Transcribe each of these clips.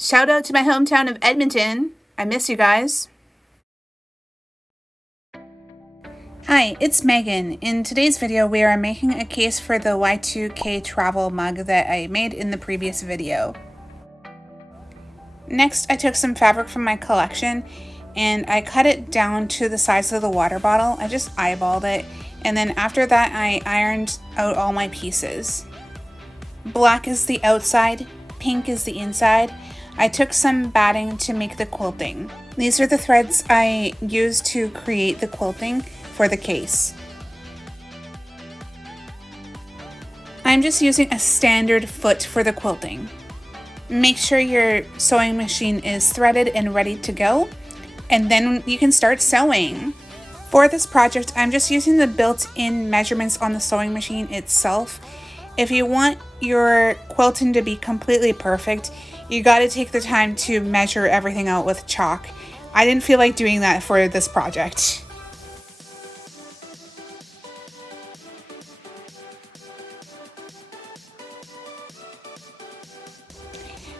Shout out to my hometown of Edmonton. I miss you guys. Hi, it's Megan. In today's video, we are making a case for the Y2K travel mug that I made in the previous video. Next, I took some fabric from my collection and I cut it down to the size of the water bottle. I just eyeballed it, and then after that, I ironed out all my pieces. Black is the outside, pink is the inside. I took some batting to make the quilting. These are the threads I used to create the quilting for the case. I'm just using a standard foot for the quilting. Make sure your sewing machine is threaded and ready to go, and then you can start sewing. For this project, I'm just using the built-in measurements on the sewing machine itself. If you want your quilting to be completely perfect, you gotta take the time to measure everything out with chalk. I didn't feel like doing that for this project.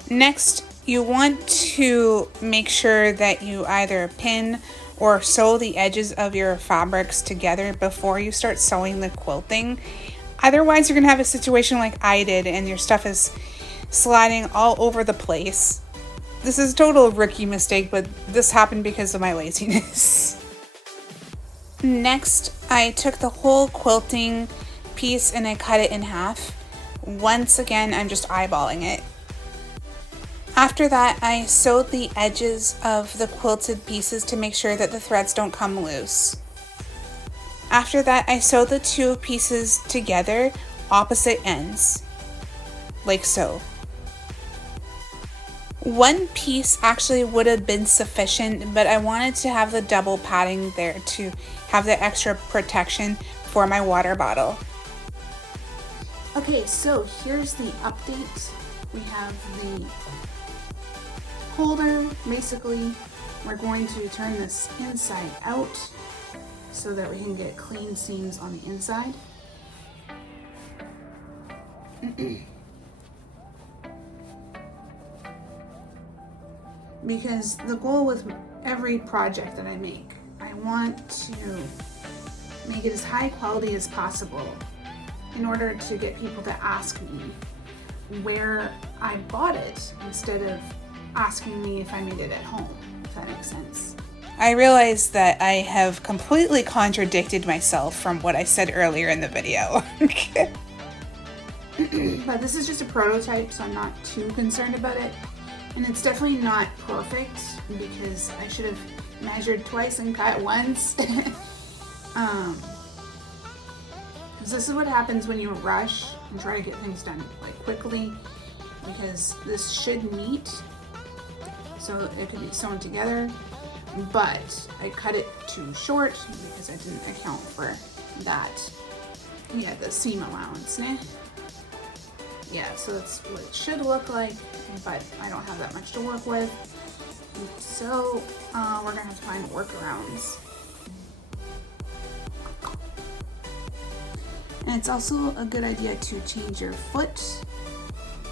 Next, you want to make sure that you either pin or sew the edges of your fabrics together before you start sewing the quilting. Otherwise, you're gonna have a situation like I did and your stuff is sliding all over the place. This is a total rookie mistake, but this happened because of my laziness. Next, I took the whole quilting piece and I cut it in half. Once again, I'm just eyeballing it. After that, I sewed the edges of the quilted pieces to make sure that the threads don't come loose. After that, I sewed the two pieces together, opposite ends, like so. One piece actually would have been sufficient, but I wanted to have the double padding there to have the extra protection for my water bottle. Okay, so here's the update. We have the holder. Basically, we're going to turn this inside out so that we can get clean seams on the inside. Because the goal with every project that I make, I want to make it as high quality as possible in order to get people to ask me where I bought it instead of asking me if I made it at home, if that makes sense. I realize that I have completely contradicted myself from what I said earlier in the video. But this is just a prototype, so I'm not too concerned about it. And it's definitely not perfect because I should have measured twice and cut once. Because this is what happens when you rush and try to get things done like quickly, because this should meet so it could be sewn together, but I cut it too short because I didn't account for that. Yeah, the seam allowance. Yeah, so that's what it should look like, but I don't have that much to work with. So we're gonna have to find workarounds. And it's also a good idea to change your foot.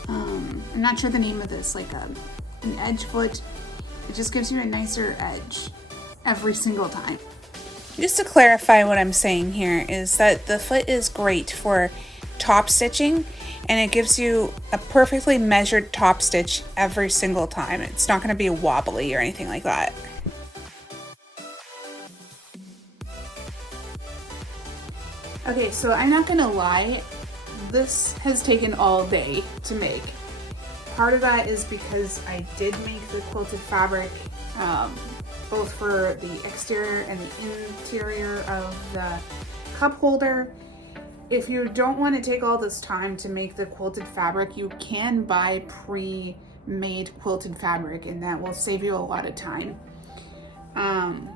I'm not sure the name of this, like an edge foot. It just gives you a nicer edge every single time. Just to clarify what I'm saying here is that the foot is great for top stitching, and it gives you a perfectly measured top stitch every single time. It's not going to be wobbly or anything like that. Okay, so I'm not going to lie, this has taken all day to make. Part of that is because I did make the quilted fabric both for the exterior and the interior of the cup holder. If you don't want to take all this time to make the quilted fabric, you can buy pre-made quilted fabric, and that will save you a lot of time.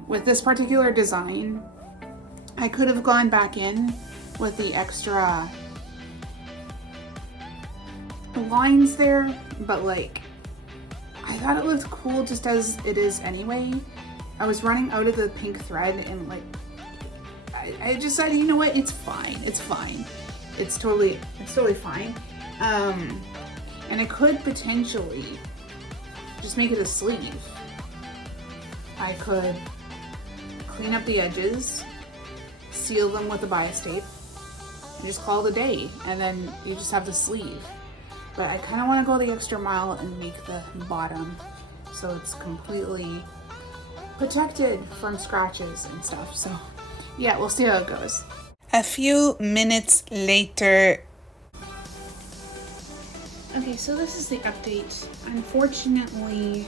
With this particular design, I could have gone back in with the extra lines there, but like, I thought it looked cool just as it is anyway. I was running out of the pink thread, and like, I just said, you know what, it's fine, it's fine. It's totally fine. And I could potentially just make it a sleeve. I could clean up the edges, seal them with the bias tape, and just call it a day, and then you just have the sleeve. But I kind of want to go the extra mile and make the bottom so it's completely protected from scratches and stuff. So yeah, we'll see how it goes. A few minutes later. Okay, so this is the update. Unfortunately,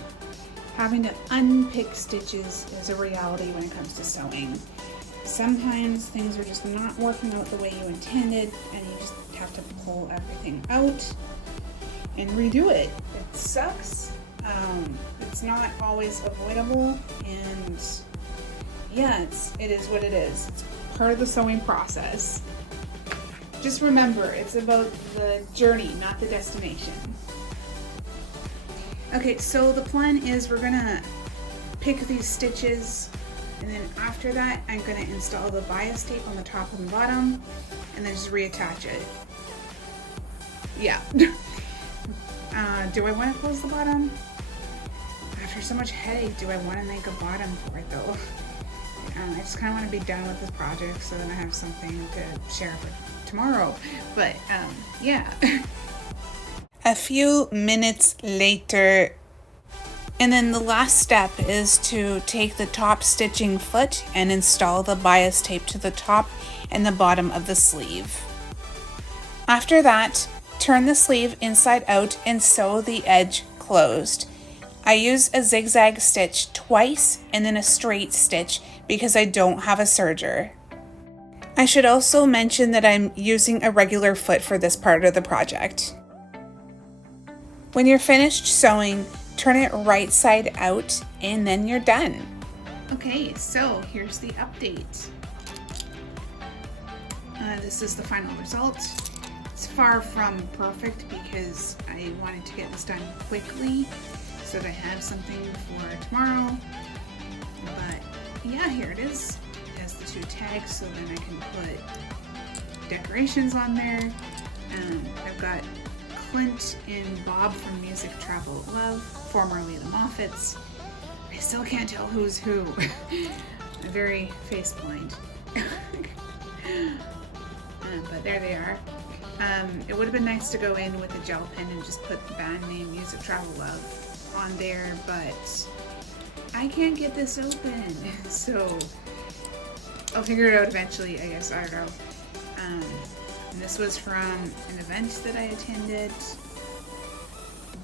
having to unpick stitches is a reality when it comes to sewing. Sometimes things are just not working out the way you intended, and you just have to pull everything out and redo it. It sucks. It's not always avoidable, and yeah, it is what it is. It's part of the sewing process. Just remember, it's about the journey, not the destination. Okay, so the plan is we're gonna pick these stitches, and then after that, I'm gonna install the bias tape on the top and the bottom, and then just reattach it. Yeah. Do I want to close the bottom? After so much headache, do I want to make a bottom for it though? I just kind of want to be done with this project so then I have something to share for tomorrow. But yeah. A few minutes later, and then the last step is to take the top stitching foot and install the bias tape to the top and the bottom of the sleeve. After that, turn the sleeve inside out and sew the edge closed. I use a zigzag stitch twice and then a straight stitch because I don't have a serger. I should also mention that I'm using a regular foot for this part of the project. When you're finished sewing, turn it right side out and then you're done. Okay, so here's the update. This is the final result. It's far from perfect because I wanted to get this done quickly so that I have something for tomorrow. But yeah, here it is. It has the 2 tags, so then I can put decorations on there. I've got Clint and Bob from Music Travel Love, formerly the Moffatts. I still can't tell who's who. I'm very face blind. But there they are. It would have been nice to go in with a gel pen and just put the band name Music Travel Love on there, but I can't get this open, so I'll figure it out eventually, I guess. I don't know. And this was from an event that I attended.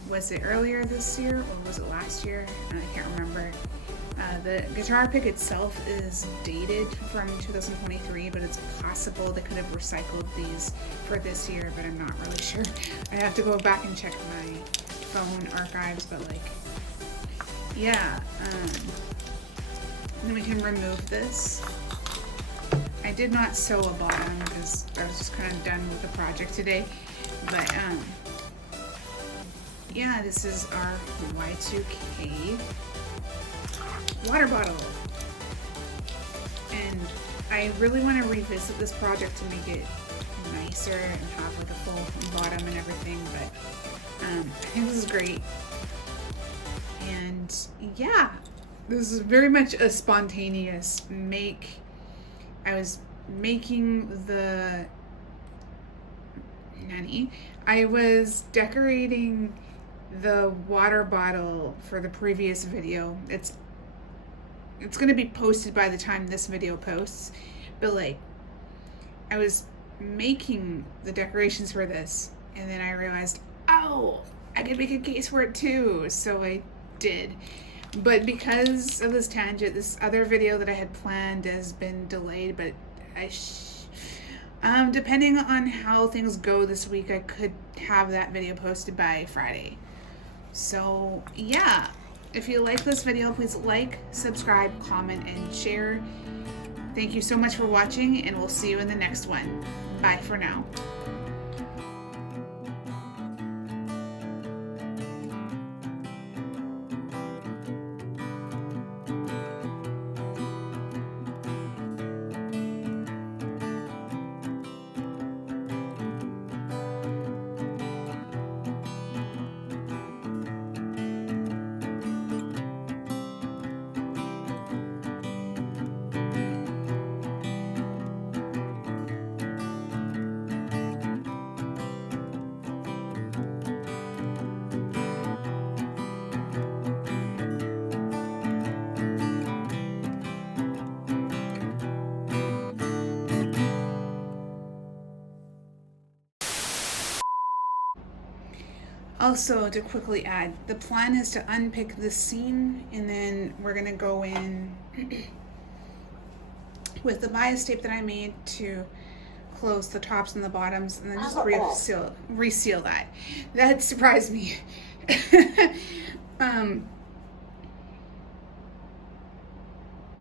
Was it earlier this year or was it last year? I can't remember. The guitar pick itself is dated from 2023, but it's possible they could have recycled these for this year, but I'm not really sure. I have to go back and check my phone archives, but like, yeah. Then we can remove this. I did not sew a bottom because I was just kind of done with the project today, but yeah, this is our Y2K water bottle, and I really want to revisit this project to make it nicer and have like a full bottom and everything, but I think this is great. And yeah, this is very much a spontaneous make. I was making the I was decorating the water bottle for the previous video. It's going to be posted by the time this video posts, but like, I was making the decorations for this, and then I realized, oh, I could make a case for it too, so I did. But because of this tangent, this other video that I had planned has been delayed, but depending on how things go this week, I could have that video posted by Friday. So yeah. If you like this video, please like, subscribe, comment, and share. Thank you so much for watching, and we'll see you in the next one. Bye for now. Also, to quickly add, the plan is to unpick this seam, and then we're going to go in with the bias tape that I made to close the tops and the bottoms, and then just reseal that. That surprised me.